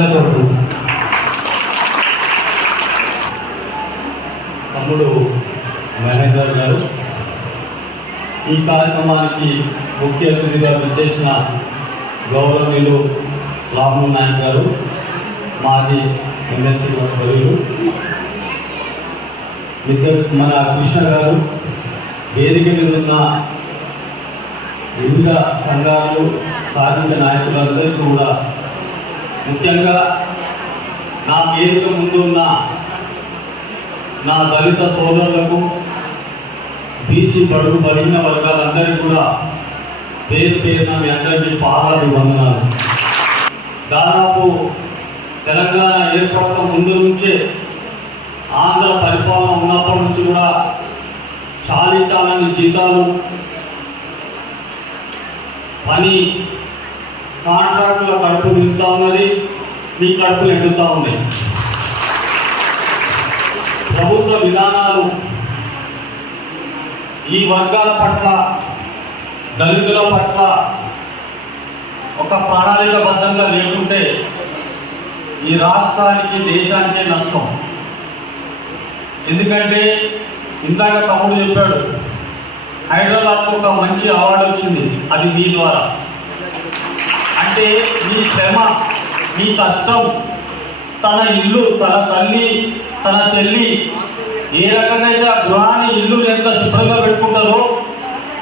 మనస్ఫూర్తిగా కోరుకుంటున్నాను. తమ్ముడు మహేందర్ గారు, ఈ కార్యక్రమానికి ముఖ్య అతిథిగా విచ్చేసిన గౌరవనీయులు రామ్మోహన్ నాయక్ గారు, మాజీ ఎమ్మెల్సీ వర్యులు, మన కృష్ణ గారు, వేదిక మీద ఉన్న వివిధ సంఘాలు, కార్మిక నాయకులందరికీ కూడా, ముఖ్యంగా నా వేదిక ముందు ఉన్న నా దళిత సోదరులకు, బీసీ బడుగు బలిగిన వర్గాలందరికీ కూడా పేరు పేరున మీ అందరికీ పాదాభివందనాలు. దాదాపు తెలంగాణ ఏర్పడక ముందు నుంచే, ఆంధ్ర పరిపాలన ఉన్నప్పటి నుంచి కూడా చాలని జీతాలు, పని కాంట్రాక్టుల కడుపు నిండుతూ ఉన్నది, మీ కడుపులు ఎండుతూ ఉన్నాయి. ప్రభుత్వ విధానాలు ఈ వర్గాల పట్ల, దళితుల పట్ల ఒక ప్రణాళికబద్ధంగా లేకుంటే ఈ రాష్ట్రానికి, దేశానికే నష్టం. ఎందుకంటే ఇందాక తమ్ముడు చెప్పాడు, హైదరాబాద్కు ఒక మంచి అవార్డు వచ్చింది, అది మీ ద్వారా. అంటే మీ శ్రమ, మీ కష్టం, తన ఇల్లు, తన తల్లి, తన చెల్లి ఏ రకంగా అయితే ఆ గృహాన్ని, ఇల్లు ఎంత శుభ్రంగా పెట్టుకుంటారో,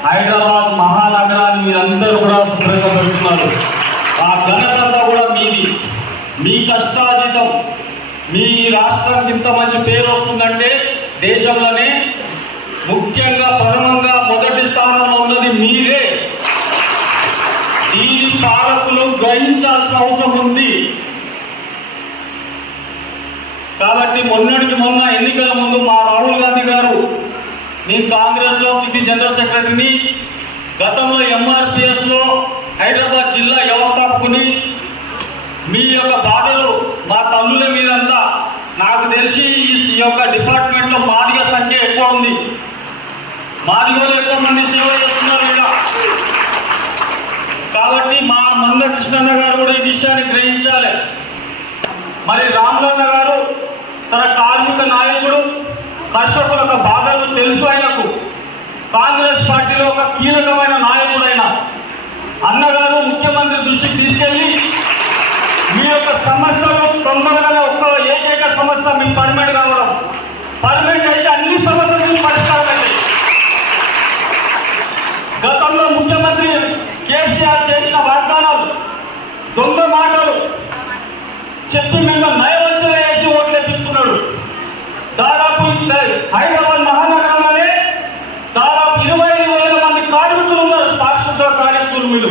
హైదరాబాద్ మహానగరాన్ని మీరందరూ కూడా శుభ్రంగా పెట్టుకున్నారు. ఆ ఘనత కూడా మీది, మీ కష్టార్జితం. మీ రాష్ట్రానికి ఇంత మంచి పేరు వస్తుందంటే దేశంలోనే ముఖ్యంగా ప్రథమంగా మొదటి స్థానంలో ఉన్నది మీరే. దీని పాలకులు గ్రహించాల్సిన అవసరం ఉంది. కాబట్టి మొన్నటికి మొన్న ఎన్నికల ముందు మా రాహుల్ గాంధీ గారు, నేను కాంగ్రెస్లో సిటీ జనరల్ సెక్రటరీని, గతంలో ఎంఆర్పిఎస్లో హైదరాబాద్ జిల్లా వ్యవస్థాపకుని, మీ యొక్క బాధలు మా తల్లులే మీరంతా. నాకు తెలిసి ఈ యొక్క డిపార్ట్మెంట్లో మాదిగ సంఖ్య ఎక్కువ ఉంది. మాదిగలు ఎక్కువ మంది సేవ చేస్తున్నారు ఇక. కాబట్టి మా మంద కృష్ణన్న గారు కూడా ఈ విషయాన్ని గ్రహించాలి. మరి రామలన్న గారు తన కార్మిక నాయకుడు, కర్షకుల యొక్క బాధలు తెలుసు. ఆయనకు కాంగ్రెస్ పార్టీలో ఒక కీలకమైన నాయకుడైన అన్నగారు ముఖ్యమంత్రి దృష్టికి తీసుకెళ్ళి మీ యొక్క సమస్యలు తొందరగానే ఒక్క ఏకైక సమస్య మీకు పర్మనెంట్ కావడం, పర్మనెంట్ అయితే అన్ని సమస్యలు పరిష్కారం అయితే. గతంలో ముఖ్యమంత్రి కేసీఆర్ చేసిన వాగ్దానాలు, దొంగ మాటలు చెప్పి మేము నయవంచన వేసి ఓట్లు తెప్పించుకున్నాడు. దాదాపు హైదరాబాద్ మహానగరంలోనే దాదాపు 25,000 మంది కార్మికులు ఉన్నారు, పారిశుద్ధ కార్మికులు.